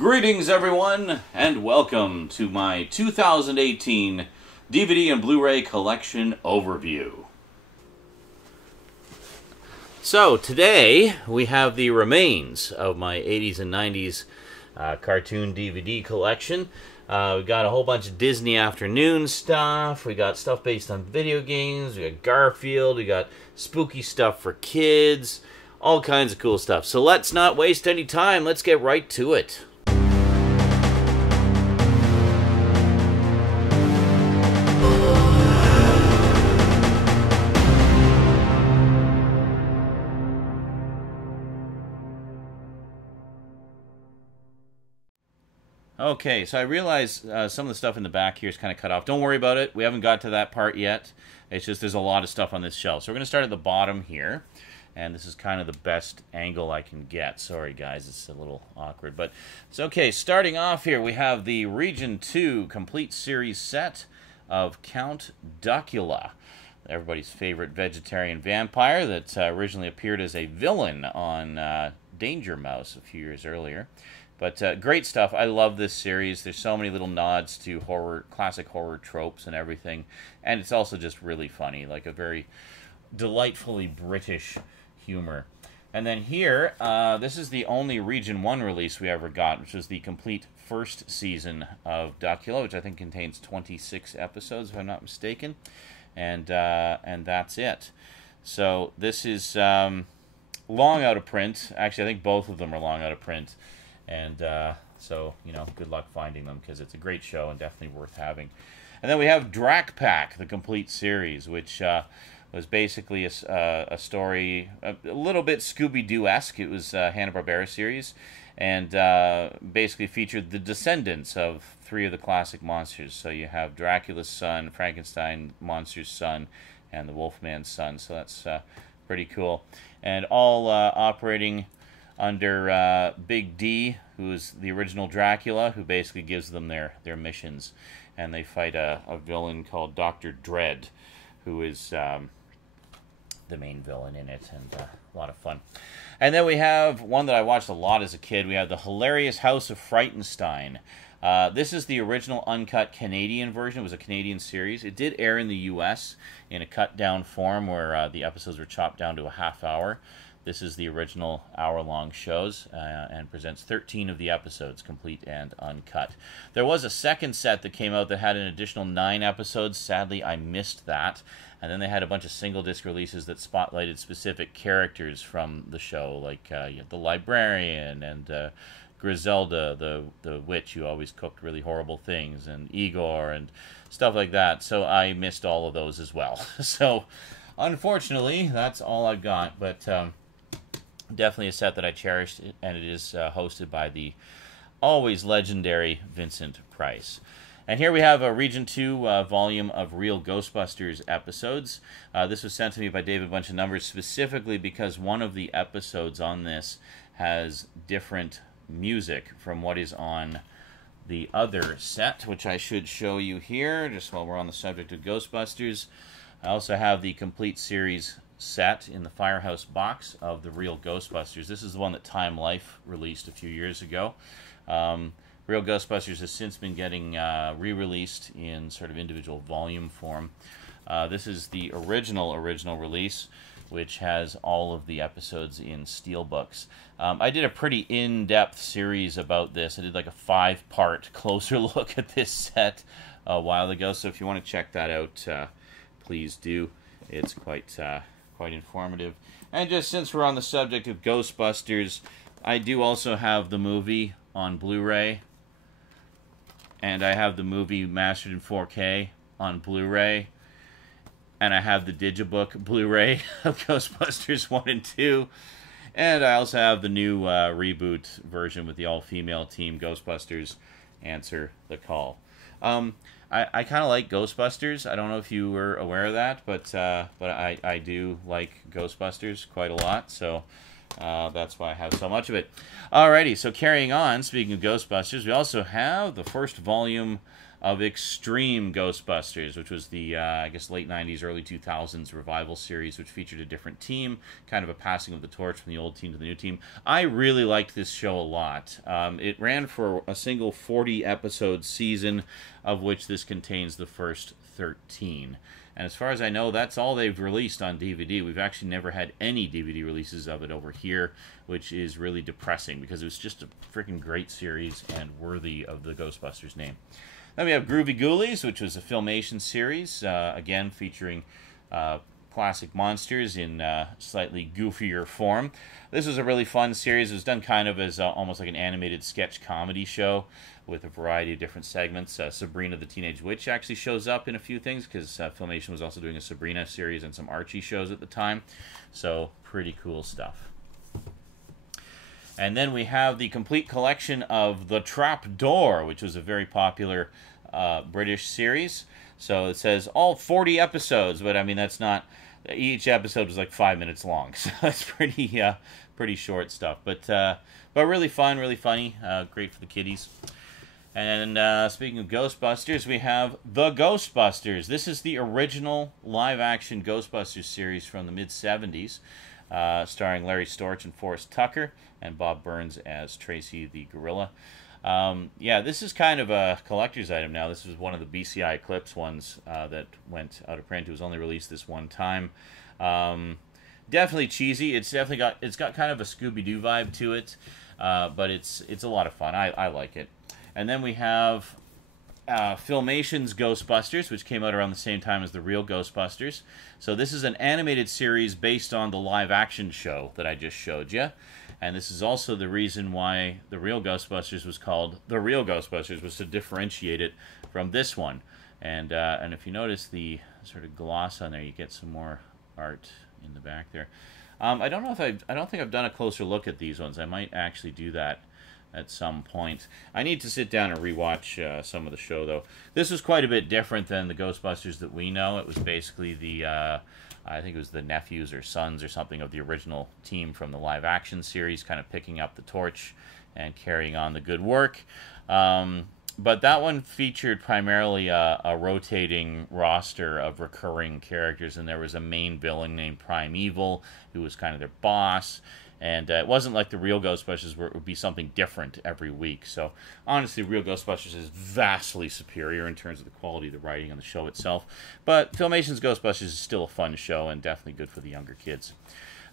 Greetings, everyone, and welcome to my 2018 DVD and Blu-ray collection overview. So, today we have the remains of my 80s and 90s cartoon DVD collection. We got a whole bunch of Disney Afternoon stuff, we got stuff based on video games, we got Garfield, we got spooky stuff for kids, all kinds of cool stuff. So let's not waste any time, let's get right to it. Okay, so I realize some of the stuff in the back here is kind of cut off. Don't worry about it. We haven't got to that part yet. It's just there's a lot of stuff on this shelf. So we're going to start at the bottom here. And this is kind of the best angle I can get. Sorry, guys. It's a little awkward. But it's okay. Starting off here, we have the Region 2 complete series set of Count Duckula. Everybody's favorite vegetarian vampire that originally appeared as a villain on Danger Mouse a few years earlier. But great stuff. I love this series. There's so many little nods to classic horror tropes and everything. And it's also just really funny, like a very delightfully British humor. And then here, this is the only Region 1 release we ever got, which was the complete first season of Duckula, which I think contains 26 episodes, if I'm not mistaken. And that's it. So this is long out of print. Actually, I think both of them are long out of print. And so, you know, good luck finding them because it's a great show and definitely worth having. And then we have Drak Pack, the complete series, which was basically a story a little bit Scooby-Doo-esque. It was a Hanna-Barbera series and basically featured the descendants of three of the classic monsters. So you have Dracula's son, Frankenstein monster's son, and the Wolfman's son. So that's pretty cool. And all operating under Big D, who's the original Dracula, who basically gives them their missions. And they fight a villain called Dr. Dread, who is the main villain in it, and a lot of fun. And then we have one that I watched a lot as a kid. We have The Hilarious House of Frightenstein. This is the original uncut Canadian version. It was a Canadian series. It did air in the U.S. in a cut-down form where the episodes were chopped down to a half hour. This is the original hour-long shows and presents 13 of the episodes, complete and uncut. There was a second set that came out that had an additional 9 episodes. Sadly, I missed that. And then they had a bunch of single-disc releases that spotlighted specific characters from the show, like you have the librarian and Griselda, the witch who always cooked really horrible things, and Igor and stuff like that. So I missed all of those as well. So unfortunately, that's all I've got. But definitely a set that I cherished, and it is hosted by the always legendary Vincent Price. And here we have a Region 2 volume of Real Ghostbusters episodes. This was sent to me by David Bunch of Numbers specifically because one of the episodes on this has different music from what is on the other set, which I should show you here, just while we're on the subject of Ghostbusters. I also have the complete series set in the Firehouse box of the Real Ghostbusters. This is the one that Time Life released a few years ago. Real Ghostbusters has since been getting re-released in sort of individual volume form. This is the original release, which has all of the episodes in steelbooks. I did a pretty in-depth series about this. I did like a 5-part closer look at this set a while ago, so if you want to check that out, please do. It's quite informative. And just since we're on the subject of Ghostbusters, I do also have the movie on Blu-ray, and I have the movie mastered in 4K on Blu-ray, and I have the Digibook Blu-ray of Ghostbusters 1 and 2, and I also have the new reboot version with the all-female team, Ghostbusters Answer the Call. I kind of like Ghostbusters. I don't know if you were aware of that, but I do like Ghostbusters quite a lot, so that's why I have so much of it. Alrighty, so carrying on, speaking of Ghostbusters, we also have the first volume of Extreme Ghostbusters, which was the, I guess, late 90s, early 2000s revival series, which featured a different team, kind of a passing of the torch from the old team to the new team. I really liked this show a lot. It ran for a single 40-episode season, of which this contains the first 13. And as far as I know, that's all they've released on DVD. We've actually never had any DVD releases of it over here, which is really depressing because it was just a freaking great series and worthy of the Ghostbusters name. Then we have Groovy Ghoulies, which was a Filmation series, again featuring classic monsters in slightly goofier form. This was a really fun series. It was done kind of as almost like an animated sketch comedy show with a variety of different segments. Sabrina the Teenage Witch actually shows up in a few things because Filmation was also doing a Sabrina series and some Archie shows at the time. So pretty cool stuff. And then we have the complete collection of The Trap Door, which was a very popular British series. So it says all 40 episodes, but I mean that's not. Each episode was like 5 minutes long, so that's pretty short stuff. But really fun, really funny, great for the kiddies. And speaking of Ghostbusters, we have The Ghostbusters. This is the original live-action Ghostbusters series from the mid-'70s, starring Larry Storch and Forrest Tucker, and Bob Burns as Tracy the Gorilla. Yeah, this is kind of a collector's item now. This was one of the BCI Eclipse ones that went out of print. It was only released this one time. Definitely cheesy. It's got kind of a Scooby-Doo vibe to it, but it's a lot of fun. I like it. And then we have Filmation's Ghostbusters, which came out around the same time as the real Ghostbusters. So this is an animated series based on the live-action show that I just showed you. And this is also the reason why the real Ghostbusters was called The Real Ghostbusters, was to differentiate it from this one. And if you notice the sort of gloss on there, you get some more art in the back there. I don't think I've done a closer look at these ones. I might actually do that at some point. I need to sit down and rewatch some of the show, though. This was quite a bit different than the Ghostbusters that we know. It was basically the, I think it was the nephews or sons or something of the original team from the live-action series, kind of picking up the torch and carrying on the good work. But that one featured primarily a rotating roster of recurring characters, and there was a main villain named Primeval, who was kind of their boss. And it wasn't like the real Ghostbusters where it would be something different every week. So, honestly, Real Ghostbusters is vastly superior in terms of the quality of the writing on the show itself. But Filmation's Ghostbusters is still a fun show and definitely good for the younger kids.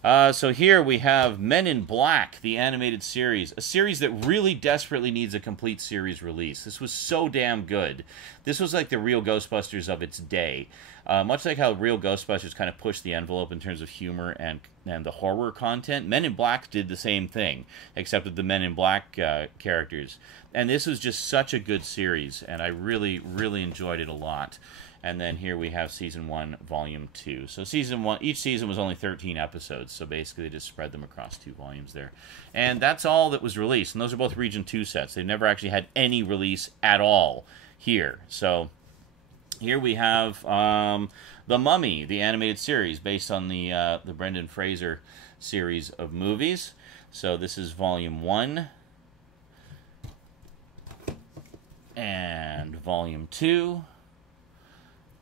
So here we have Men in Black, the animated series. A series that really desperately needs a complete series release. This was so damn good. This was like the Real Ghostbusters of its day. Much like how Real Ghostbusters kind of pushed the envelope in terms of humor and the horror content, Men in Black did the same thing, except with the Men in Black characters. And this was just such a good series, and I really, really enjoyed it a lot. And then here we have Season 1, Volume 2. So Season 1, each season was only 13 episodes, so basically they just spread them across 2 volumes there. And that's all that was released, and those are both Region 2 sets. They've never actually had any release at all here. So here we have The Mummy, the animated series, based on the Brendan Fraser series of movies. So this is Volume 1 and Volume 2.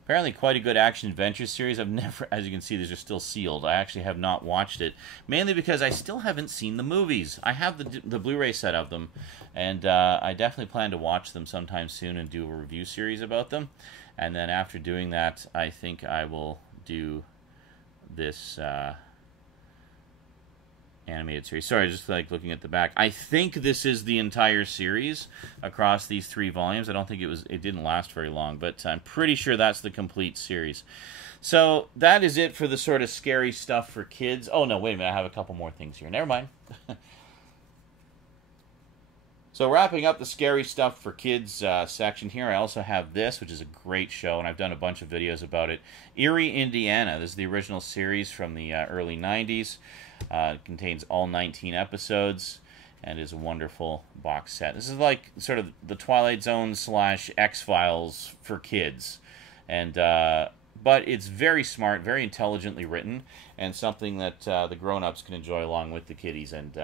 Apparently quite a good action-adventure series. I've never, as you can see, these are still sealed. I actually have not watched it, mainly because I still haven't seen the movies. I have the Blu-ray set of them, and I definitely plan to watch them sometime soon and do a review series about them. And then after doing that, I think I will do this animated series. Sorry, just like looking at the back. I think this is the entire series across these 3 volumes. I don't think it didn't last very long, but I'm pretty sure that's the complete series. So that is it for the sort of scary stuff for kids. Oh no, wait a minute, I have a couple more things here. Never mind. So wrapping up the scary stuff for kids section here, I also have this, which is a great show, and I've done a bunch of videos about it. Erie, Indiana. This is the original series from the early 90s. It contains all 19 episodes and is a wonderful box set. This is like sort of the Twilight Zone / X-Files for kids. And but it's very smart, very intelligently written, and something that the grown-ups can enjoy along with the kiddies and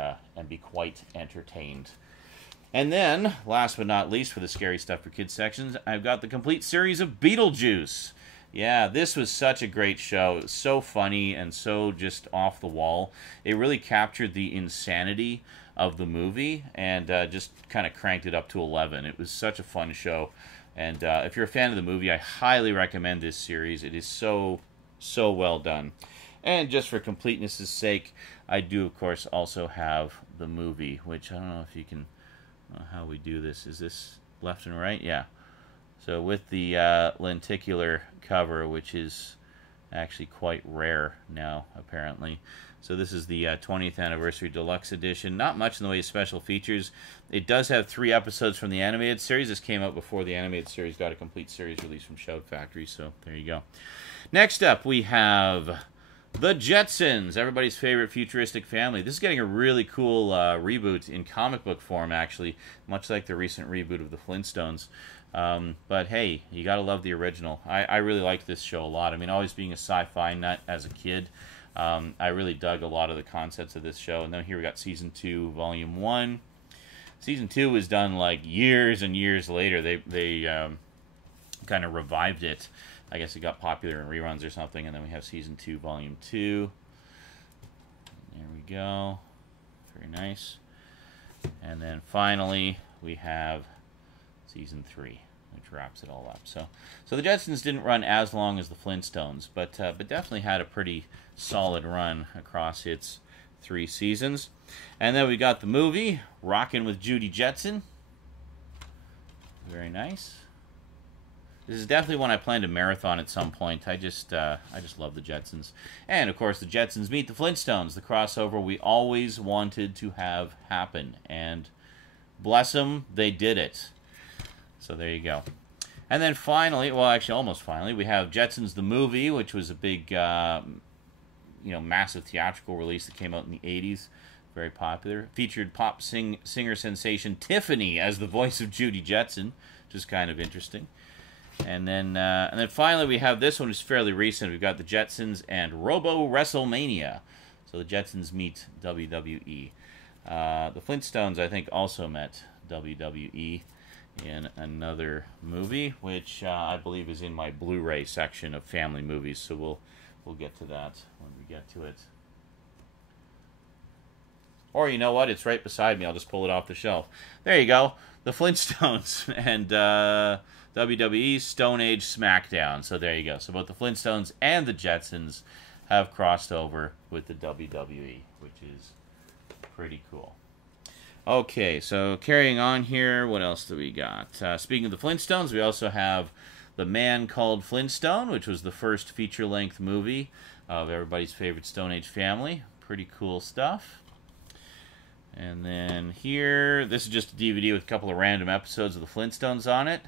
be quite entertained. And then, last but not least for the Scary Stuff for Kids sections, I've got the complete series of Beetlejuice. Yeah, this was such a great show. It was so funny and so just off the wall. It really captured the insanity of the movie and just kind of cranked it up to 11. It was such a fun show. And if you're a fan of the movie, I highly recommend this series. It is so, so well done. And just for completeness' sake, I do, of course, also have the movie, which I don't know if you can... how we do this. Is this left and right? Yeah. So with the lenticular cover, which is actually quite rare now, apparently. So this is the 20th Anniversary Deluxe Edition. Not much in the way of special features. It does have 3 episodes from the animated series. This came out before the animated series got a complete series release from Shout Factory, so there you go. Next up, we have The Jetsons, everybody's favorite futuristic family. This is getting a really cool reboot in comic book form, actually, much like the recent reboot of the Flintstones. But hey, you gotta love the original. I really liked this show a lot. I mean, always being a sci-fi nut as a kid, I really dug a lot of the concepts of this show. And then here we got Season 2, Volume 1. Season 2 was done like years and years later. They kind of revived it. I guess it got popular in reruns or something. And then we have Season 2, Volume 2. There we go. Very nice. And then finally, we have Season 3, which wraps it all up. So the Jetsons didn't run as long as the Flintstones, but definitely had a pretty solid run across its 3 seasons. And then we got the movie, Rockin' with Judy Jetson. Very nice. This is definitely one I plan to marathon at some point. I just love the Jetsons. And, of course, the Jetsons meet the Flintstones, the crossover we always wanted to have happen. And bless them, they did it. So there you go. And then finally, well, actually almost finally, we have Jetsons the Movie, which was a big, massive theatrical release that came out in the 80s. Very popular. Featured pop singer sensation Tiffany as the voice of Judy Jetson, which is kind of interesting. And then finally we have this one, which is fairly recent. We've got the Jetsons and Robo WrestleMania. So the Jetsons meet WWE. The Flintstones, I think, also met WWE in another movie, which I believe is in my Blu-ray section of family movies. So we'll get to that when we get to it. Or you know what? It's right beside me. I'll just pull it off the shelf. There you go. The Flintstones and WWE Stone Age SmackDown. So there you go. So both the Flintstones and the Jetsons have crossed over with the WWE, which is pretty cool. Okay, so carrying on here, what else do we got? Speaking of the Flintstones, we also have The Man Called Flintstone, which was the first feature-length movie of everybody's favorite Stone Age family. Pretty cool stuff. And then here, this is just a DVD with a couple of random episodes of the Flintstones on it.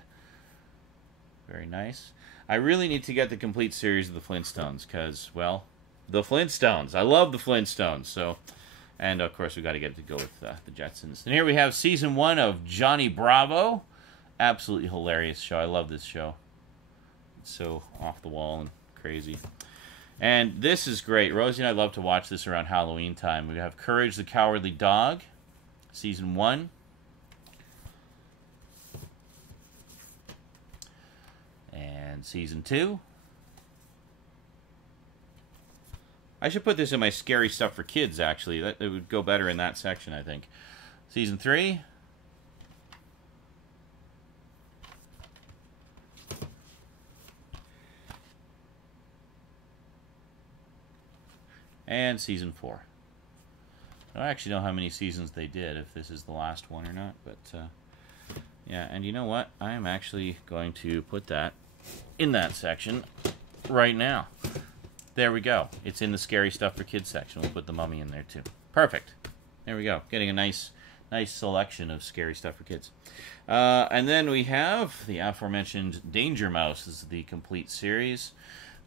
Very nice. I really need to get the complete series of the Flintstones because, well, the Flintstones. I love the Flintstones. So, and of course, we got to get it to go with the Jetsons. And here we have Season 1 of Johnny Bravo. Absolutely hilarious show. I love this show. It's so off the wall and crazy. And this is great. Rosie and I love to watch this around Halloween time. We have Courage the Cowardly Dog, Season 1. And Season 2. I should put this in my Scary Stuff for Kids, actually. It would go better in that section, I think. Season 3. And Season 4. I don't actually know how many seasons they did, if this is the last one or not, but yeah, and you know what? I am actually going to put that in that section right now. There we go. It's in the Scary Stuff for Kids section. We'll put the Mummy in there too. Perfect. There we go. Getting a nice selection of Scary Stuff for Kids. And then we have the aforementioned Danger Mouse. This is the complete series,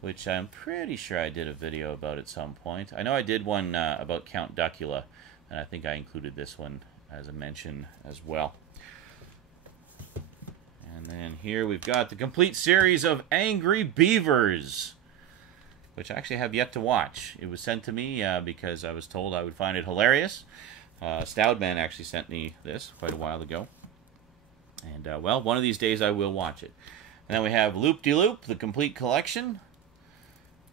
which I'm pretty sure I did a video about at some point. I know I did one about Count Duckula, and I think I included this one as a mention as well. And then here we've got the complete series of Angry Beavers, which I actually have yet to watch. It was sent to me because I was told I would find it hilarious. Stoudman actually sent me this quite a while ago. And, well, one of these days I will watch it. And then we have Loop-de-Loop, the complete collection.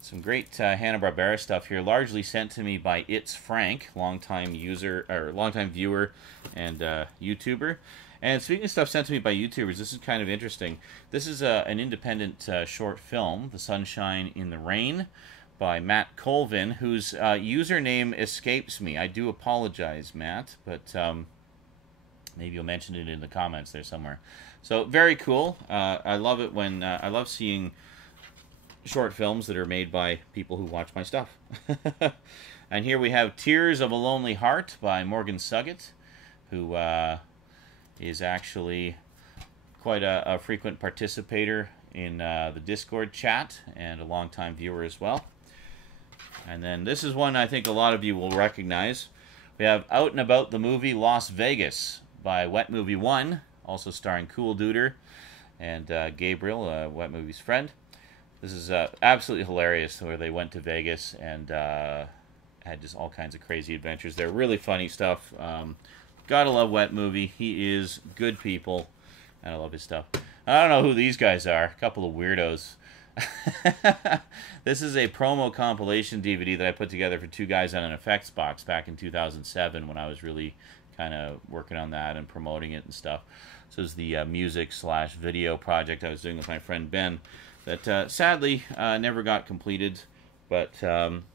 Some great Hanna-Barbera stuff here, largely sent to me by It's Frank, longtime viewer and YouTuber. And speaking of stuff sent to me by YouTubers, this is kind of interesting. This is an independent short film, The Sunshine in the Rain, by Matt Colvin, whose username escapes me. I do apologize, Matt, but maybe you'll mention it in the comments there somewhere. So, very cool. I love it when I love seeing short films that are made by people who watch my stuff. And here we have Tears of a Lonely Heart by Morgan Suggett, who is actually quite a frequent participator in the Discord chat and a longtime viewer as well. And then this is one I think a lot of you will recognize. We have Out and About the Movie Las Vegas by Wet Movie 1, also starring Cool Duder and Gabriel, Wet Movie's friend. This is absolutely hilarious, where they went to Vegas and had just all kinds of crazy adventures there. Really funny stuff. Gotta love Wet Movie. He is good people, and I love his stuff. I don't know who these guys are. A couple of weirdos. This is a promo compilation DVD that I put together for Two Guys on an Effects Box back in 2007 when I was really kind of working on that and promoting it and stuff. So this is the music/video project I was doing with my friend Ben that sadly never got completed, but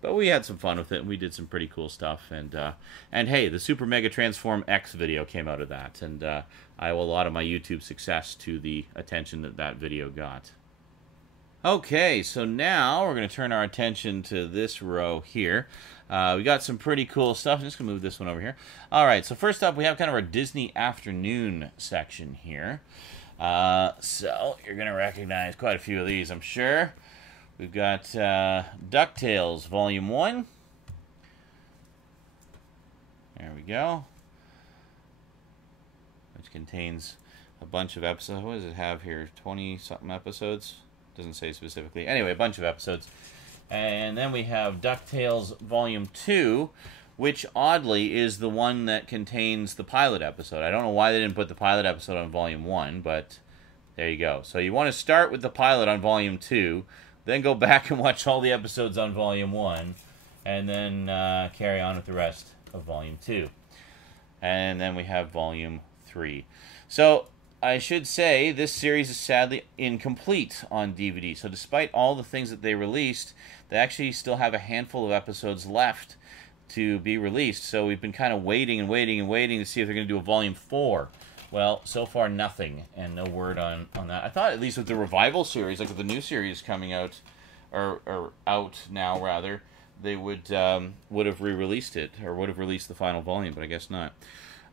we had some fun with it and we did some pretty cool stuff. And hey, the Super Mega Transform X video came out of that, and I owe a lot of my YouTube success to the attention that video got. Okay, so now we're going to turn our attention to this row here. We got some pretty cool stuff. I'm just going to move this one over here. All right, so first up, we have kind of our Disney Afternoon section here. So you're going to recognize quite a few of these, I'm sure. We've got DuckTales Volume 1. There we go. Which contains a bunch of episodes. What does it have here? 20-something episodes? Doesn't say specifically. Anyway, a bunch of episodes. And then we have DuckTales Volume 2, which oddly is the one that contains the pilot episode. I don't know why they didn't put the pilot episode on Volume 1, but there you go. So you want to start with the pilot on Volume 2, then go back and watch all the episodes on Volume 1, and then carry on with the rest of Volume 2. And then we have Volume 3. So I should say this series is sadly incomplete on DVD. So despite all the things that they released, they actually still have a handful of episodes left to be released. So we've been kind of waiting and waiting and waiting to see if they're going to do a Volume 4. Well, so far nothing, and no word on that. I thought at least with the Revival series, like with the new series coming out, or out now rather, they would have re-released it, or would have released the final volume, but I guess not.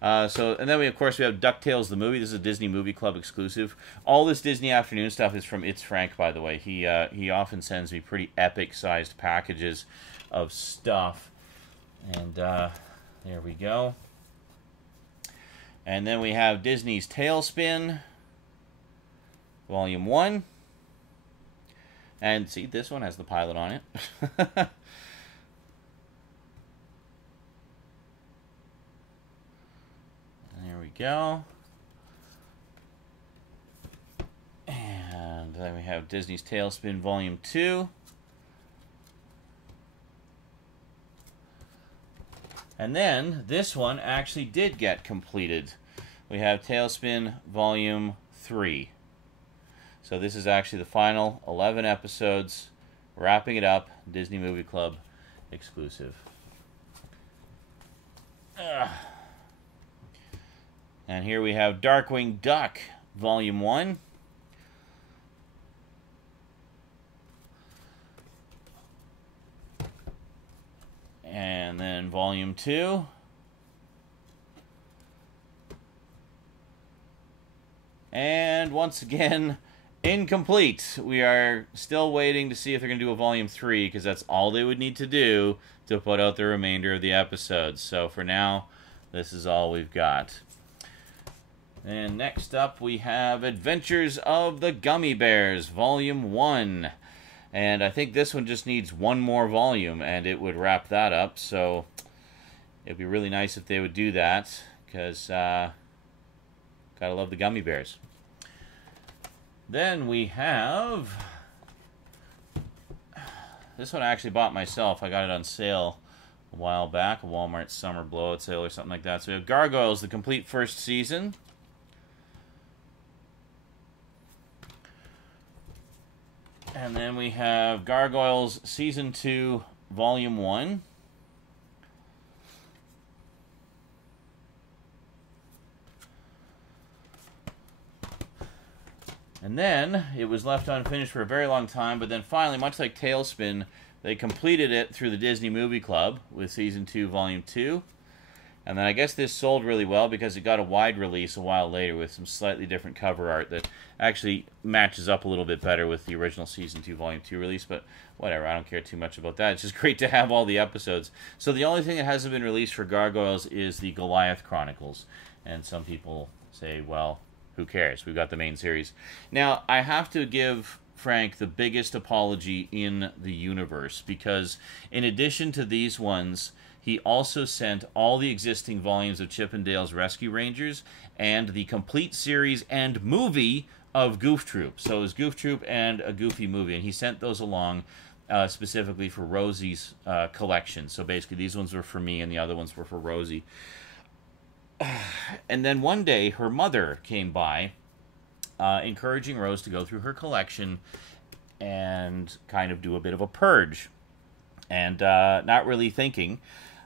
And then we, of course, we have DuckTales the movie. This is a Disney Movie Club exclusive. All this Disney Afternoon stuff is from It's Frank, by the way. He often sends me pretty epic-sized packages of stuff. And there we go. And then we have Disney's Tailspin, Volume 1. And see, this one has the pilot on it. There we go. And then we have Disney's Tailspin Volume 2. And then this one actually did get completed. We have Tailspin Volume 3. So this is actually the final 11 episodes, wrapping it up, Disney Movie Club exclusive. And here we have Darkwing Duck, Volume 1. And then Volume 2. And once again, incomplete. We are still waiting to see if they're going to do a Volume 3, because that's all they would need to do to put out the remainder of the episodes. So for now, this is all we've got. And next up, we have Adventures of the Gummy Bears, Volume 1. And I think this one just needs one more volume, and it would wrap that up. So, It'd be really nice if they would do that, because gotta love the gummy bears. Then we have... This one I actually bought myself. I got it on sale a while back, a Walmart summer blowout sale or something like that. So we have Gargoyles, the complete first season. And then we have Gargoyles Season 2, Volume 1. And then it was left unfinished for a very long time, but then finally, much like TaleSpin, they completed it through the Disney Movie Club with Season 2, Volume 2. And then I guess this sold really well because it got a wide release a while later with some slightly different cover art that actually matches up a little bit better with the original Season 2, Volume 2 release. But whatever, I don't care too much about that. It's just great to have all the episodes. So the only thing that hasn't been released for Gargoyles is the Goliath Chronicles. And some people say, well, who cares? We've got the main series. Now, I have to give Frank the biggest apology in the universe, because in addition to these ones, he also sent all the existing volumes of Chip 'n Dale's Rescue Rangers and the complete series and movie of Goof Troop. So it was Goof Troop and a Goofy movie, and he sent those along specifically for Rosie's collection. So basically, these ones were for me, and the other ones were for Rosie. And then one day, her mother came by, encouraging Rose to go through her collection and kind of do a bit of a purge. And not really thinking,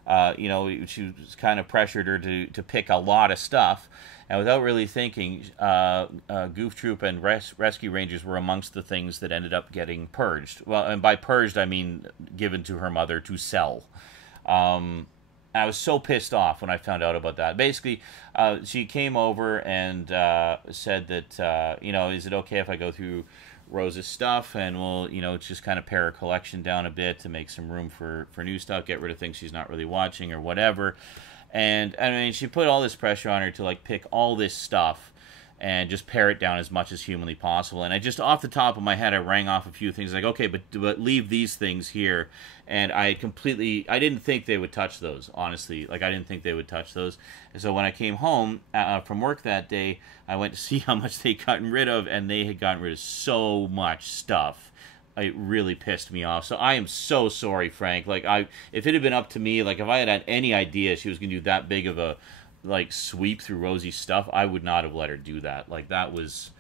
she was kind of pressured her to pick a lot of stuff. And without really thinking, Goof Troop and Rescue Rangers were amongst the things that ended up getting purged. Well, and by purged, I mean given to her mother to sell. I was so pissed off when I found out about that. Basically, she came over and said that, is it okay if I go through Rose's stuff and we'll, just kind of pare her collection down a bit to make some room for new stuff, get rid of things she's not really watching or whatever. And, I mean, she put all this pressure on her to, pick all this stuff and just pare it down as much as humanly possible. And I just, off the top of my head, I rang off a few things, okay, but leave these things here. And I didn't think they would touch those, honestly. I didn't think they would touch those. And so when I came home from work that day, I went to see how much they'd gotten rid of, and they had gotten rid of so much stuff. It really pissed me off. So I am so sorry, Frank. If it had been up to me, if I had any idea she was going to do that big of a sweep through Rosie's stuff, I would not have let her do that. That was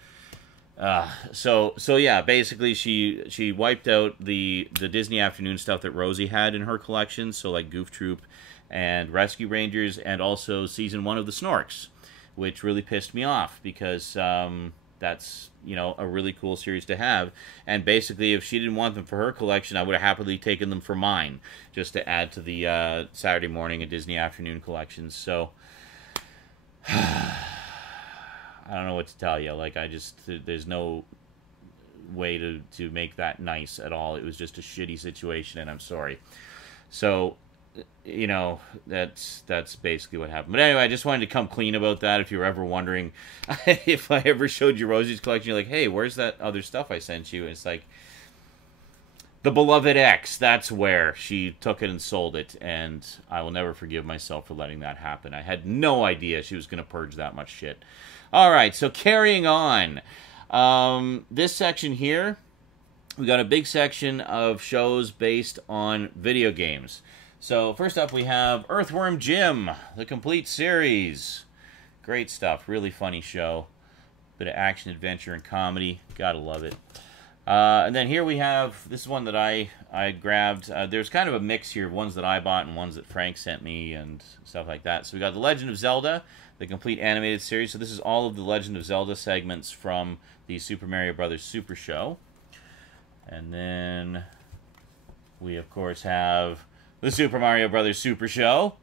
so yeah, basically she wiped out the Disney Afternoon stuff that Rosie had in her collection, so Goof Troop and Rescue Rangers, and also season 1 of the Snorks, which really pissed me off because that's a really cool series to have. And basically, if she didn't want them for her collection, I would have happily taken them for mine, just to add to the Saturday morning and Disney Afternoon collections. So I don't know what to tell you. There's no way to make that nice at all. It was just a shitty situation, and I'm sorry. So, that's basically what happened. But anyway, I just wanted to come clean about that. If you were ever wondering if I ever showed you Rosie's collection, you're like, hey, where's that other stuff I sent you? And it's the Beloved X, that's where she took it and sold it, and I will never forgive myself for letting that happen. I had no idea she was going to purge that much shit. All right, so carrying on. This section here, we got a big section of shows based on video games. So first up, we have Earthworm Jim, the complete series. Great stuff, really funny show. Bit of action, adventure, and comedy. Gotta love it. And then here we have, this is one that I grabbed. There's kind of a mix here of ones that I bought and ones that Frank sent me and stuff like that. So we got The Legend of Zelda, the complete animated series. So this is all of the Legend of Zelda segments from the Super Mario Brothers Super Show. And then we, of course, have the Super Mario Brothers Super Show,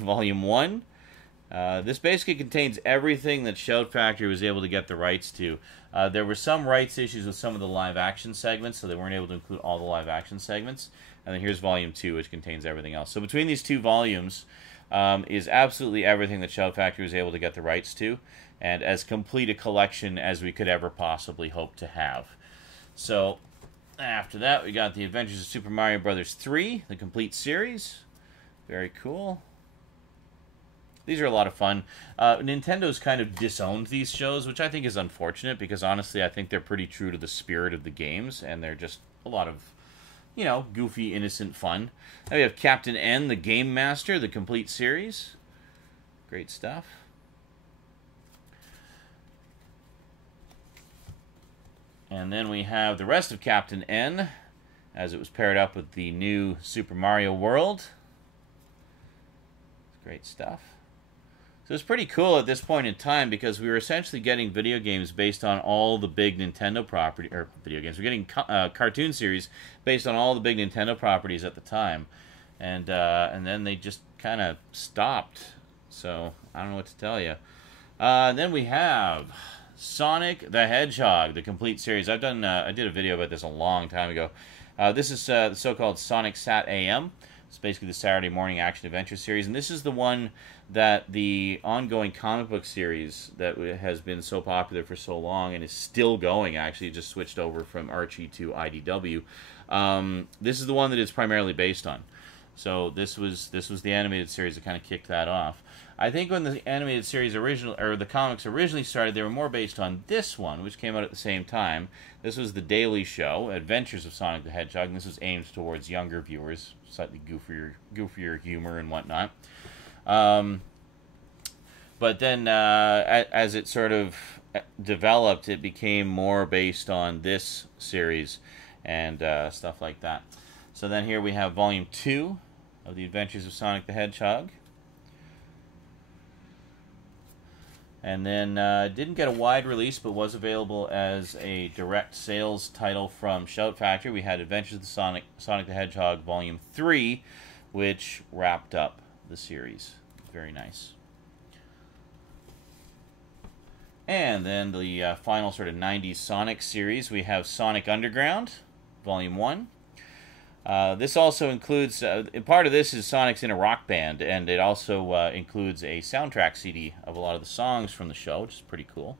Volume 1. This basically contains everything that Shout Factory was able to get the rights to. There were some rights issues with some of the live-action segments, so they weren't able to include all the live-action segments. And then here's Volume 2, which contains everything else. So between these two volumes is absolutely everything that Shout Factory was able to get the rights to, and as complete a collection as we could ever possibly hope to have. So after that, we got The Adventures of Super Mario Bros. 3, the complete series. Very cool. These are a lot of fun. Nintendo's kind of disowned these shows, which I think is unfortunate because honestly, I think they're pretty true to the spirit of the games, and they're just a lot of, you know, goofy, innocent fun. Now we have Captain N, the Game Master, the complete series. Great stuff. And then we have the rest of Captain N, as it was paired up with the new Super Mario World. Great stuff. So it's pretty cool at this point in time because we were essentially getting video games based on all the big Nintendo property, or video games. We're getting cartoon series based on all the big Nintendo properties at the time, and then they just kind of stopped. So I don't know what to tell you. Then we have Sonic the Hedgehog, the complete series. I did a video about this a long time ago. This is the so-called Sonic Sat AM. It's basically the Saturday morning action adventure series, and this is the one that the ongoing comic book series that has been so popular for so long and is still going. Actually, it just switched over from Archie to IDW. This is the one that it's primarily based on. So this was the animated series that kind of kicked that off. I think when the animated series the comics originally started, they were more based on this one, which came out at the same time. This was The Daily Show, Adventures of Sonic the Hedgehog, and this was aimed towards younger viewers, slightly goofier humor and whatnot. But then, as it sort of developed, it became more based on this series and stuff like that. So then here we have Volume 2 of The Adventures of Sonic the Hedgehog. And then didn't get a wide release, but was available as a direct sales title from Shout Factory. We had Adventures of Sonic the Hedgehog Volume 3, which wrapped up the series. Very nice. And then the final sort of 90s Sonic series, we have Sonic Underground, Volume 1. This also includes, part of this is Sonic's in a rock band, and it also includes a soundtrack CD of a lot of the songs from the show, which is pretty cool.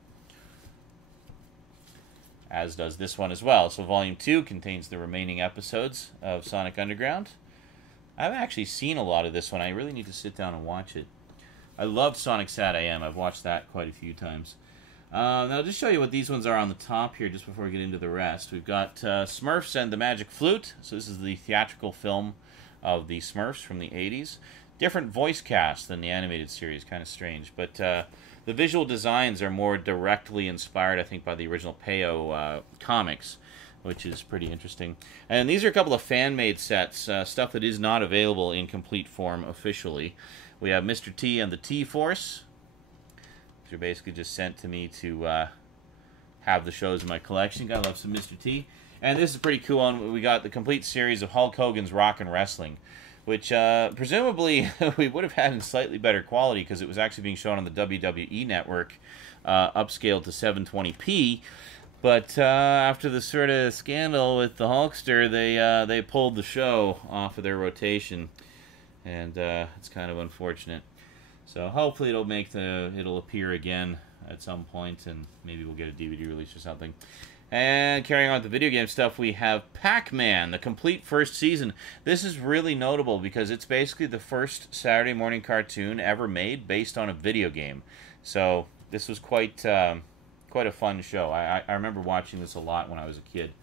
As does this one as well. So Volume 2 contains the remaining episodes of Sonic Underground. I haven't actually seen a lot of this one. I really need to sit down and watch it. I loved Sonic Sat AM. I've watched that quite a few times. Now, I'll just show you what these ones are on the top here, just before we get into the rest. We've got Smurfs and the Magic Flute. So this is the theatrical film of the Smurfs from the 80s. Different voice cast than the animated series, kind of strange. But the visual designs are more directly inspired, I think, by the original Peyo comics, which is pretty interesting. And these are a couple of fan-made sets, stuff that is not available in complete form officially. We have Mr. T and the T-Force. These are basically just sent to me to have the shows in my collection. Gotta love some Mr. T. And this is a pretty cool one. We got the complete series of Hulk Hogan's Rockin' Wrestling, which presumably we would have had in slightly better quality because it was actually being shown on the WWE Network, upscaled to 720p. But after the sort of scandal with the Hulkster, they pulled the show off of their rotation, and it's kind of unfortunate. So hopefully it'll appear again at some point, and maybe we'll get a DVD release or something. And carrying on with the video game stuff, we have Pac-Man, the complete first season. This is really notable because it's basically the first Saturday morning cartoon ever made based on a video game. So this was quite a fun show. I remember watching this a lot when I was a kid.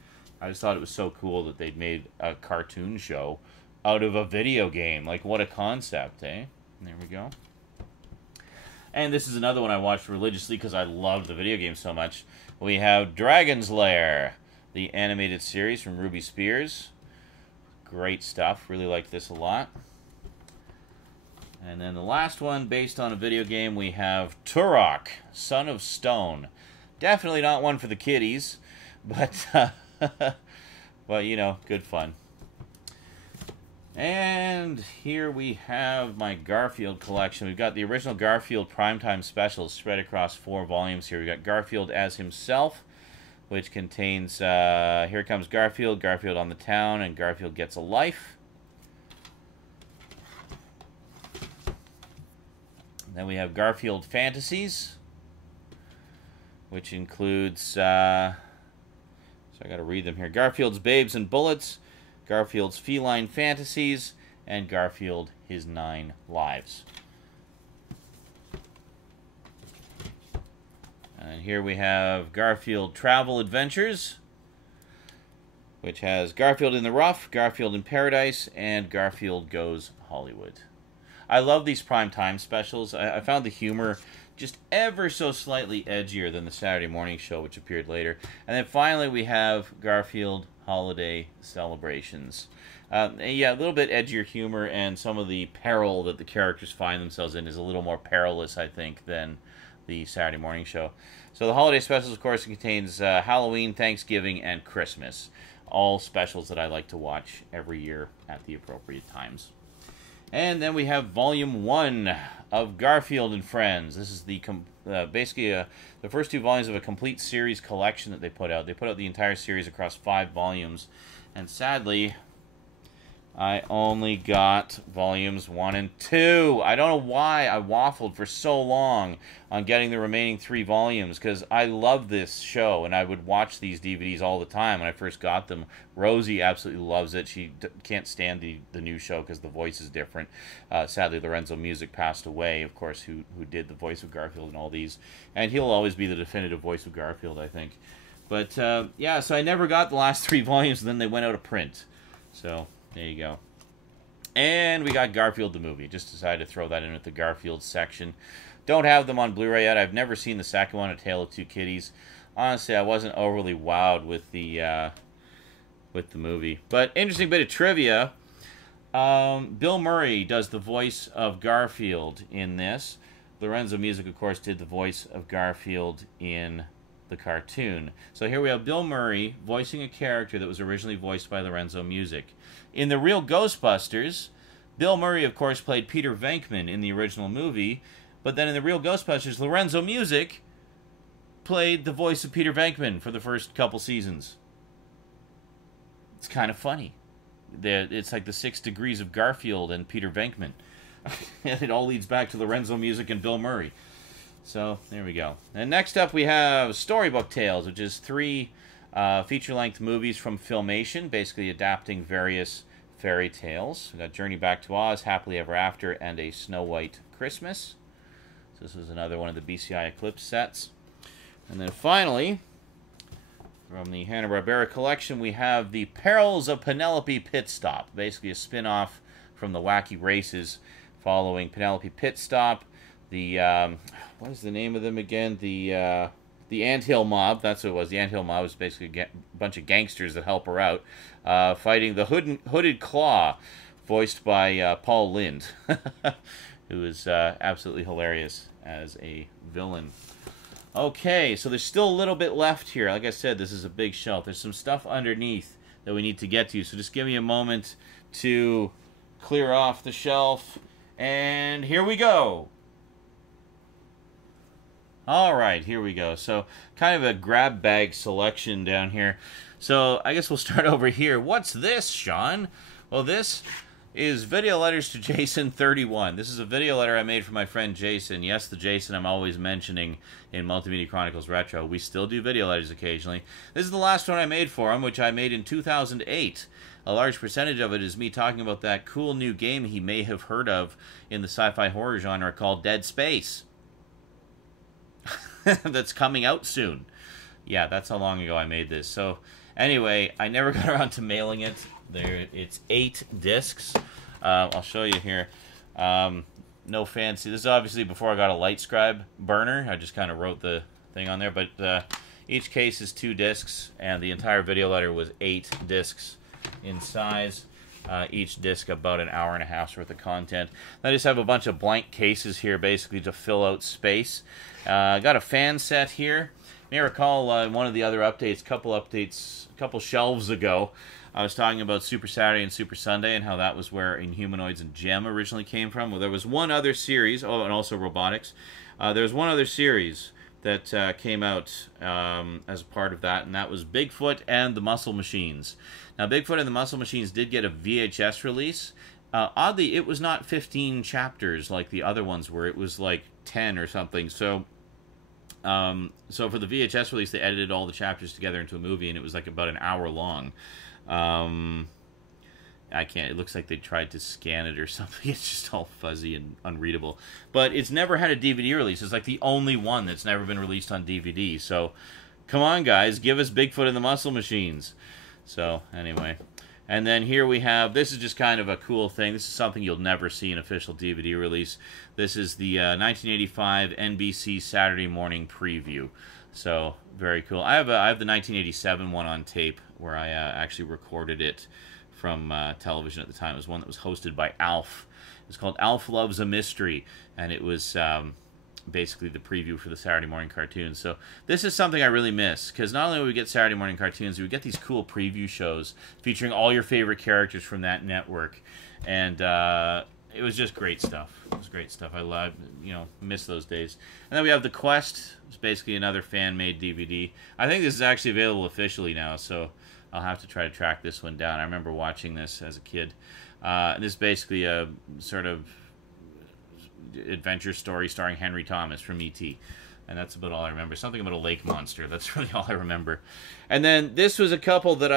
I just thought it was so cool that they'd made a cartoon show out of a video game. Like, what a concept, eh? There we go. And this is another one I watched religiously because I loved the video game so much. We have Dragon's Lair, the animated series from Ruby Spears. Great stuff. Really liked this a lot. And then the last one, based on a video game, we have Turok, Son of Stone. Definitely not one for the kiddies, but, well, you know, good fun. And here we have my Garfield collection. We've got the original Garfield Primetime Specials spread across 4 volumes here. We've got Garfield as himself, which contains Here Comes Garfield, Garfield on the Town, and Garfield Gets a Life. Then we have Garfield Fantasies, which includes, so I got to read them here, Garfield's Babes and Bullets, Garfield's Feline Fantasies, and Garfield His 9 Lives. And here we have Garfield Travel Adventures, which has Garfield in the Rough, Garfield in Paradise, and Garfield Goes Hollywood. I love these primetime specials. I found the humor just ever so slightly edgier than the Saturday morning show, which appeared later. And then finally we have Garfield Holiday Celebrations. Yeah, a little bit edgier humor, and some of the peril that the characters find themselves in is a little more perilous, I think, than the Saturday morning show. So the holiday specials, of course, contains Halloween, Thanksgiving, and Christmas. All specials that I like to watch every year at the appropriate times. And then we have Volume 1 of Garfield and Friends. This is the basically the first 2 volumes of a complete series collection that they put out. They put out the entire series across 5 volumes. And sadly, I only got volumes 1 and 2. I don't know why I waffled for so long on getting the remaining 3 volumes, because I love this show, and I would watch these DVDs all the time when I first got them. Rosie absolutely loves it. She can't stand the new show because the voice is different. Sadly, Lorenzo Music passed away, of course, who did the voice of Garfield in all these. And he'll always be the definitive voice of Garfield, I think. But, yeah, so I never got the last 3 volumes, and then they went out of print. So there you go. And we got Garfield the movie. Just decided to throw that in with the Garfield section. Don't have them on Blu-ray yet. I've never seen the second one, A Tale of Two Kitties. Honestly, I wasn't overly wowed with the movie. But interesting bit of trivia. Bill Murray does the voice of Garfield in this. Lorenzo Music, of course, did the voice of Garfield in the cartoon. So here we have Bill Murray voicing a character that was originally voiced by Lorenzo Music. In the real Ghostbusters, Bill Murray, of course, played Peter Venkman in the original movie, but then in the real Ghostbusters, Lorenzo Music played the voice of Peter Venkman for the first couple seasons. It's kind of funny. It's like the 6 degrees of Garfield and Peter Venkman. And it all leads back to Lorenzo Music and Bill Murray. So, there we go. And next up we have Storybook Tales, which is 3 feature-length movies from Filmation, basically adapting various fairy tales. We got Journey Back to Oz, Happily Ever After, and A Snow White Christmas. So this is another one of the BCI Eclipse sets. And then finally, from the Hanna-Barbera collection, we have The Perils of Penelope Pitstop, basically a spin-off from the Wacky Races following Penelope Pitstop. The, what is the name of them again? The Anthill Mob, that's what it was. The Anthill Mob was basically a bunch of gangsters that help her out, fighting the Hooded Claw, voiced by Paul Lynde, who is absolutely hilarious as a villain. Okay, so there's still a little bit left here. Like I said, this is a big shelf. There's some stuff underneath that we need to get to, so just give me a moment to clear off the shelf, and here we go. Alright, here we go. So, kind of a grab bag selection down here. So, I guess we'll start over here. What's this, Sean? Well, this is Video Letters to Jason 31. This is a video letter I made for my friend Jason. Yes, the Jason I'm always mentioning in Multimedia Chronicles Retro. We still do video letters occasionally. This is the last one I made for him, which I made in 2008. A large percentage of it is me talking about that cool new game he may have heard of in the sci-fi horror genre called Dead Space. That's coming out soon. Yeah, that's how long ago I made this. So, anyway, I never got around to mailing it. It's 8 discs. I'll show you here. No fancy. This is obviously before I got a LightScribe burner. I just kind of wrote the thing on there. But each case is 2 discs, and the entire video letter was 8 discs in size. Each disc about an hour and a half's worth of content. I just have a bunch of blank cases here, basically to fill out space. I got a fan set here. You may recall one of the other updates, a couple shelves ago, I was talking about Super Saturday and Super Sunday and how that was where Inhumanoids and Gem originally came from. Well, there was one other series, and also Robotics. There was one other series that came out as a part of that, and that was Bigfoot and the Muscle Machines. Now, Bigfoot and the Muscle Machines did get a VHS release. Oddly, it was not 15 chapters like the other ones were. It was like 10 or something. So for the VHS release, they edited all the chapters together into a movie, and it was like about an hour long. I can't. It looks like they tried to scan it or something. It's just all fuzzy and unreadable. But it's never had a DVD release. It's like the only one that's never been released on DVD. So, come on, guys, give us Bigfoot and the Muscle Machines. So, anyway. And then here we have, this is just kind of a cool thing. This is something you'll never see an official DVD release. This is the 1985 NBC Saturday morning preview. So, very cool. I have the 1987 one on tape where I actually recorded it from television at the time. It was one that was hosted by Alf. It's called Alf Loves a Mystery, and it was basically the preview for the Saturday morning cartoons. So this is something I really miss, because not only do we get Saturday morning cartoons, we get these cool preview shows featuring all your favorite characters from that network, and it was just great stuff. It was great stuff. I love, miss those days. And then we have The Quest. It's basically another fan-made DVD. I think this is actually available officially now, so I'll have to try to track this one down. I remember watching this as a kid. This is basically a sort of adventure story starring Henry Thomas from E.T. And that's about all I remember. Something about a lake monster. That's really all I remember. And then this was a couple that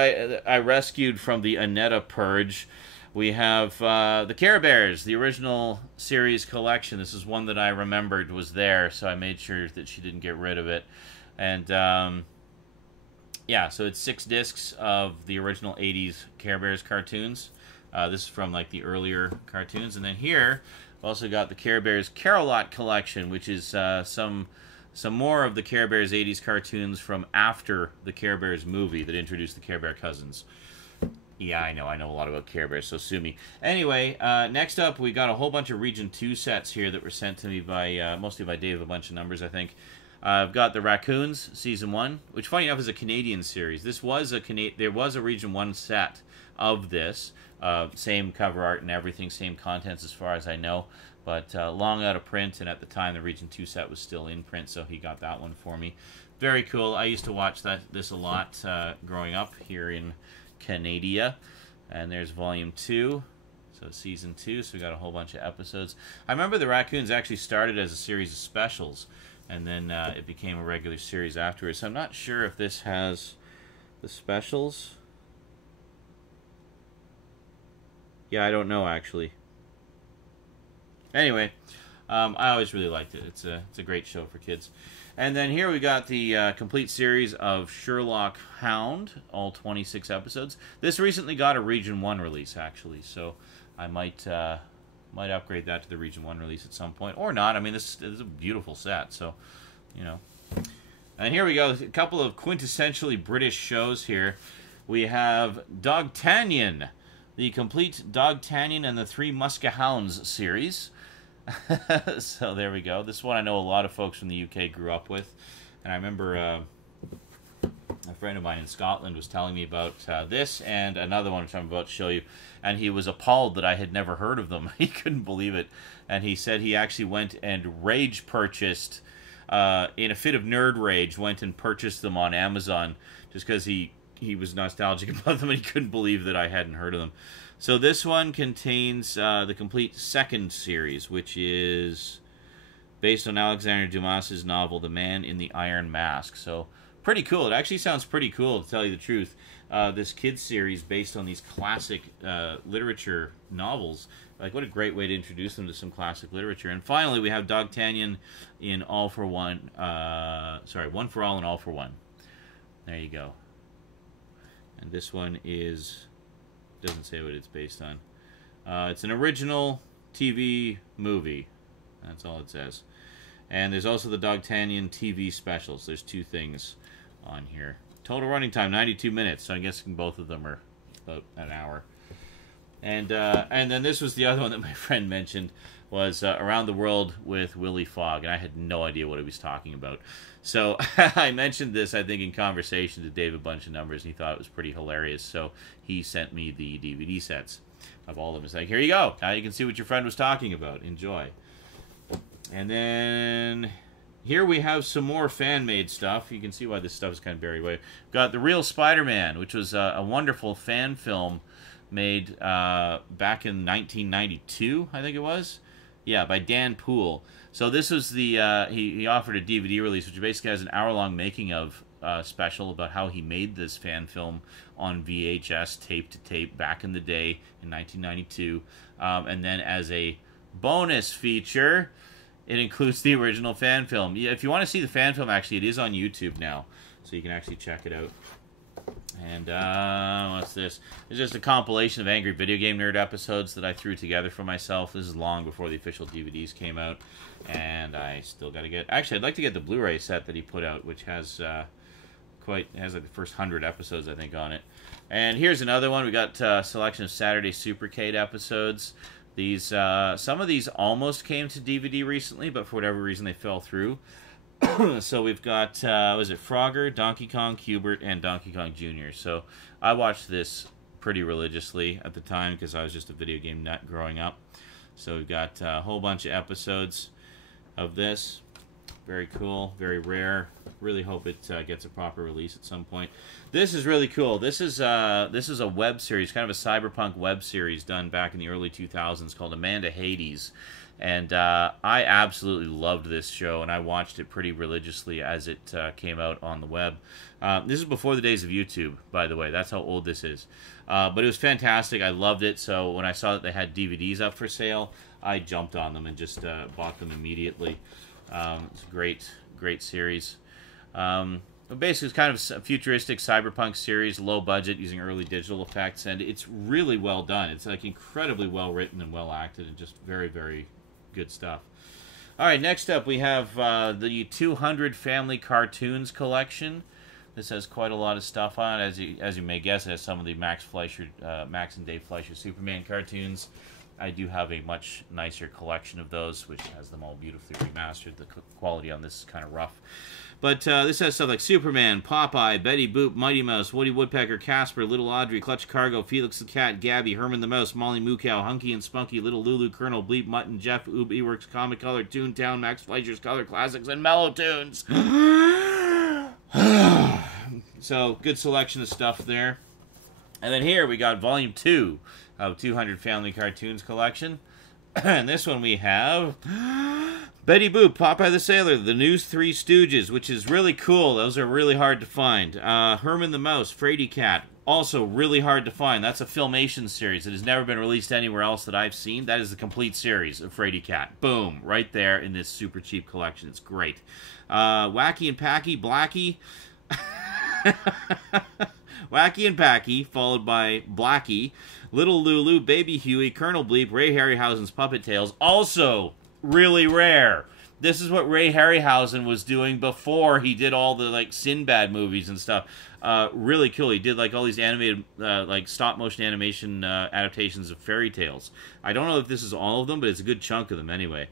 I rescued from the Annetta Purge. We have the Care Bears, the original series collection. This is one that I remembered was there, so I made sure that she didn't get rid of it. And yeah, so it's 6 discs of the original 80s Care Bears cartoons. This is from like the earlier cartoons. And then here, we've also got the Care Bears Care-a-Lot collection, which is some more of the Care Bears 80s cartoons from after the Care Bears movie that introduced the Care Bear cousins. Yeah, I know a lot about Care Bears, so sue me. Anyway, next up, we got a whole bunch of Region 2 sets here that were sent to me by, mostly by Dave, a bunch of numbers, I think. I've got the Raccoons, Season 1, which, funny enough, is a Canadian series. There was a Region 1 set of this. Same cover art and everything, same contents as far as I know, but long out of print, and at the time the Region 2 set was still in print, so he got that one for me. Very cool. I used to watch this a lot growing up here in Canada. And there's Volume 2, so Season 2, so we got a whole bunch of episodes. I remember the Raccoons actually started as a series of specials, and then it became a regular series afterwards. So I'm not sure if this has the specials. Yeah, I don't know, actually. Anyway, I always really liked it. It's a great show for kids. And then here we got the complete series of Sherlock Hound, all 26 episodes. This recently got a Region 1 release, actually, so I might upgrade that to the Region 1 release at some point. Or not. I mean, this is a beautiful set, so, And here we go. A couple of quintessentially British shows here. We have Dogtanian, the complete Dogtanian and the Three Muskehounds series. So there we go. This one I know a lot of folks from the UK grew up with. And I remember a friend of mine in Scotland was telling me about this and another one which I'm about to show you. And he was appalled that I had never heard of them. He couldn't believe it. And he said he actually went and rage purchased, in a fit of nerd rage, went and purchased them on Amazon just because he was nostalgic about them and he couldn't believe that I hadn't heard of them. So this one contains the complete second series, which is based on Alexander Dumas's novel, The Man in the Iron Mask. So pretty cool. It actually sounds pretty cool, to tell you the truth. This kids series based on these classic literature novels. Like, what a great way to introduce them to some classic literature. And finally, we have Dogtanian in All for One. One for All and All for One. There you go. And this one doesn't say what it's based on. It's an original TV movie. That's all it says. And there's also the Dogtanian TV specials. There's 2 things on here. Total running time, 92 minutes. So I'm guessing both of them are about an hour. And then this was the other one that my friend mentioned, was Around the World with Willie Fogg. And I had no idea what he was talking about. So I mentioned this, I think, in conversation to Dave a bunch of numbers, and he thought it was pretty hilarious. So he sent me the DVD sets of all of them. He's like, here you go. Now you can see what your friend was talking about. Enjoy. And then here we have some more fan-made stuff. You can see why this stuff is kind of buried away. We've got The Real Spider-Man, which was a wonderful fan film made back in 1992, I think it was. Yeah, by Dan Poole. So this was the, he offered a DVD release, which basically has an hour-long making of special about how he made this fan film on VHS, tape to tape, back in the day in 1992. And then as a bonus feature, it includes the original fan film. Yeah, if you want to see the fan film, actually, it is on YouTube now, so you can actually check it out. And what's this? It's just a compilation of Angry Video Game Nerd episodes that I threw together for myself. This is long before the official DVDs came out, and I still got to get... Actually, I'd like to get the Blu-ray set that he put out, which has like the first 100 episodes, I think, on it. And here's another one. We got a selection of Saturday Supercade episodes. These some of these almost came to DVD recently, but for whatever reason they fell through. So we've got, was it Frogger, Donkey Kong, Q*bert, and Donkey Kong Jr. So I watched this pretty religiously at the time because I was just a video game nut growing up. So we've got a whole bunch of episodes of this. Very cool, very rare. Really hope it gets a proper release at some point. This is really cool. This is a web series, kind of a cyberpunk web series done back in the early 2000s called Amanda Hades. And I absolutely loved this show, and I watched it pretty religiously as it came out on the web. This is before the days of YouTube, by the way. That's how old this is. But it was fantastic. I loved it. So when I saw that they had DVDs up for sale, I jumped on them and just bought them immediately. It's a great series. But basically, it's kind of a futuristic cyberpunk series, low budget, using early digital effects, and it's really well done. It's like incredibly well written and well acted, and just very, very good stuff. All right, next up we have the 200 Family Cartoons collection. This has quite a lot of stuff on it. As you may guess, it has some of the Max and Dave Fleischer Superman cartoons. I do have a much nicer collection of those, which has them all beautifully remastered. The quality on this is kind of rough. But this has stuff like Superman, Popeye, Betty Boop, Mighty Mouse, Woody Woodpecker, Casper, Little Audrey, Clutch Cargo, Felix the Cat, Gabby, Herman the Mouse, Molly Moo Cow, Hunky and Spunky, Little Lulu, Colonel Bleep, Mutton, Jeff, Oob, Eworks, Comic Color, Toontown, Max Fleischer's Color Classics, and Mellow Tunes. So, good selection of stuff there. And then here we got Volume 2 of 200 Family Cartoons collection. And this one we have Betty Boop, Popeye the Sailor, The New Three Stooges, which is really cool. Those are really hard to find. Herman the Mouse, Frady Cat, also really hard to find. That's a Filmation series. It has never been released anywhere else that I've seen. That is the complete series of Frady Cat. Boom, right there in this super cheap collection. It's great. Wacky and Packy, Blackie. Wacky and Packy, followed by Blackie, Little Lulu, Baby Huey, Colonel Bleep, Ray Harryhausen's Puppet Tales. Also really rare. This is what Ray Harryhausen was doing before he did all the like Sinbad movies and stuff. Really cool. He did like all these animated like stop motion animation adaptations of fairy tales. I don't know if this is all of them, but it's a good chunk of them anyway.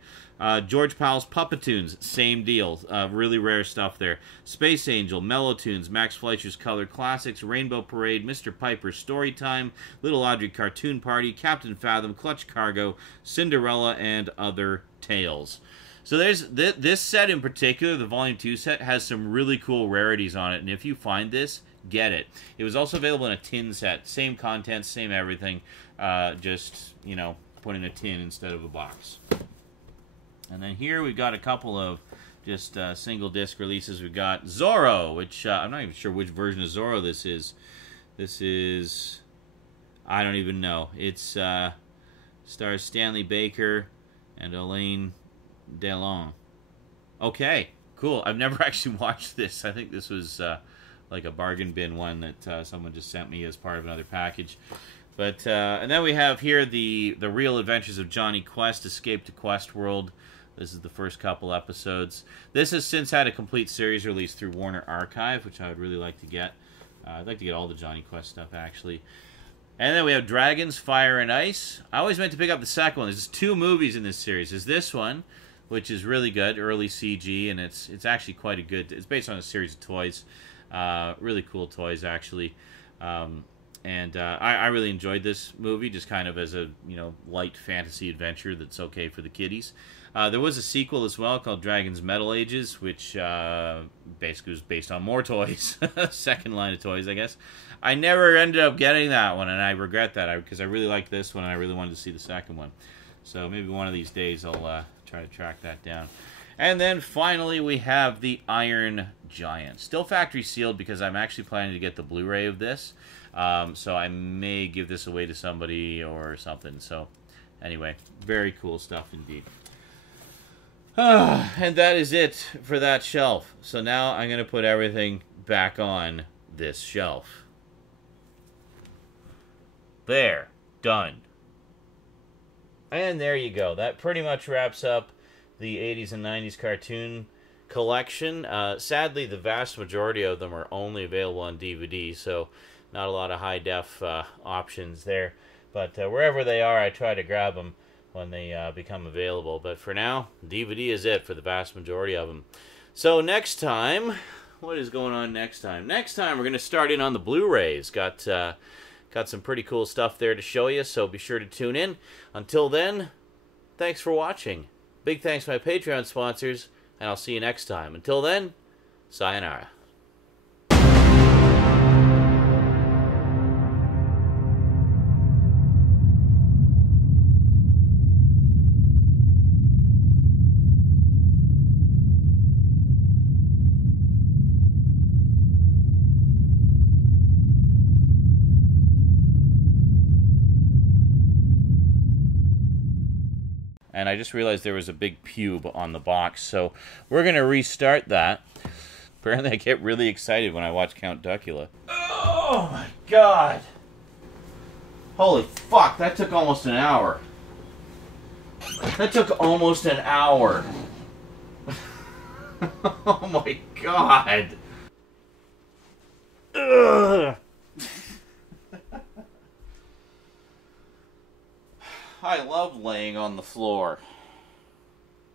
George Powell's Puppetoons, same deal. Really rare stuff there. Space Angel, Mellow-Tunes, Max Fleischer's Color Classics, Rainbow Parade, Mr. Piper's Storytime, Little Audrey Cartoon Party, Captain Fathom, Clutch Cargo, Cinderella, and other tales. So there's this set in particular, the Volume 2 set, has some really cool rarities on it, and if you find this, get it. It was also available in a tin set. Same contents, same everything, just, you know, put in a tin instead of a box. And then here we've got a couple of just single disc releases. We've got Zorro, which I'm not even sure which version of Zorro this is. This is, I don't even know. It's stars Stanley Baker and Elaine Delon. Okay, cool. I've never actually watched this. I think this was like a bargain bin one that someone just sent me as part of another package. But and then we have here the Real Adventures of Johnny Quest, Escape to Quest World. This is the first couple episodes. This has since had a complete series release through Warner Archive, which I would really like to get. I'd like to get all the Johnny Quest stuff, actually. And then we have Dragons, Fire, and Ice. I always meant to pick up the second one. There's 2 movies in this series. There's this one, which is really good, early CG, and it's actually quite a good... It's based on a series of toys. Really cool toys, actually. I really enjoyed this movie, just kind of as a, you know, light fantasy adventure that's okay for the kiddies. There was a sequel as well called Dragons Metal Ages, which basically was based on more toys. Second line of toys, I guess. I never ended up getting that one, and I regret that because I really liked this one, and I really wanted to see the second one. So maybe one of these days I'll try to track that down. And then finally we have the Iron Giant. Still factory sealed because I'm actually planning to get the Blu-ray of this. So I may give this away to somebody or something. So anyway, very cool stuff indeed. And that is it for that shelf. So now I'm going to put everything back on this shelf. There. Done. And there you go. That pretty much wraps up the 80s and 90s cartoon collection. Sadly, the vast majority of them are only available on DVD, so not a lot of high-def options there. But wherever they are, I try to grab them when they become available. But for now, DVD is it for the vast majority of them. So next time, what is going on next time? Next time, we're going to start in on the Blu-rays. Got some pretty cool stuff there to show you, so be sure to tune in. Until then, thanks for watching. Big thanks to my Patreon sponsors, and I'll see you next time. Until then, sayonara. And I just realized there was a big pube on the box, so we're going to restart that. Apparently I get really excited when I watch Count Duckula. Oh my god! Holy fuck, that took almost an hour. That took almost an hour. Oh my god! Ugh. I love laying on the floor.